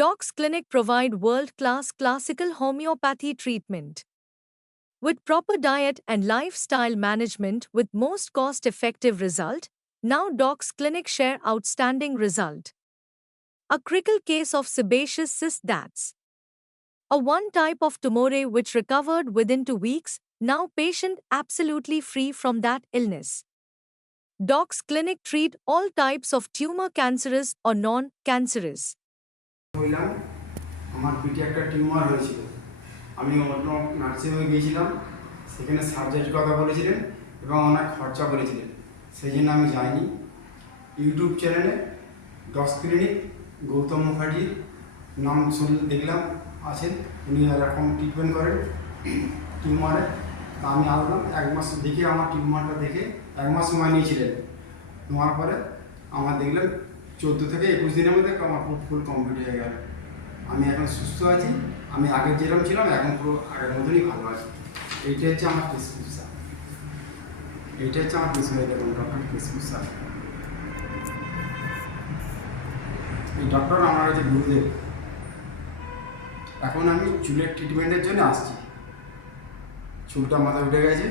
Docs Clinic provide world-class classical homeopathy treatment. With proper diet and lifestyle management with most cost-effective result, now Docs Clinic share outstanding result. A critical case of sebaceous cyst that's a one type of tumor which recovered within 2 weeks, now patient absolutely free from that illness. Docs Clinic treat all types of tumor cancerous or non-cancerous. হইলাম আমার পিঠে একটা tumour হয়েছিল। আমি অন্য নার্সিংহোমে গিয়েছিলাম, সেখানে সার্জারির কথা বলেছিলেন এবং অনেক খরচা বলেছিলেন, সেই জন্য আমি যাইনি। ইউটিউব চ্যানেলে ডক্স ক্লিনিক গৌতম মুখার্জির নাম শুনলে দেখলাম আছেন, উনি এরকম ট্রিটমেন্ট করেন টিউমারে। তা আমি আসলাম, 1 মাস দেখে আমার টিউমারটা দেখে 1 মাস সময় নিয়েছিলেন। নেওয়ার পরে আমার দেখলেন 14 থেকে 21 দিনের মধ্যে আমার ফুল কমপ্লিট হয়ে গেল। আমি এখন সুস্থ আছি, আমি আগে যেরকম ছিলাম এখন পুরো আগের মতনই ভালো আছি। এইটা হচ্ছে আমার প্রেসক্রিপশন, এইটা হচ্ছে আমার প্রেসক্রিপশন, দেখুন ডক্টর প্রেসক্রিপশন। এই ডক্টর আমার হচ্ছে গুরুদেব। এখন আমি চুলের ট্রিটমেন্টের জন্য আসছি। চুলটা মাথায় উঠে গেছে,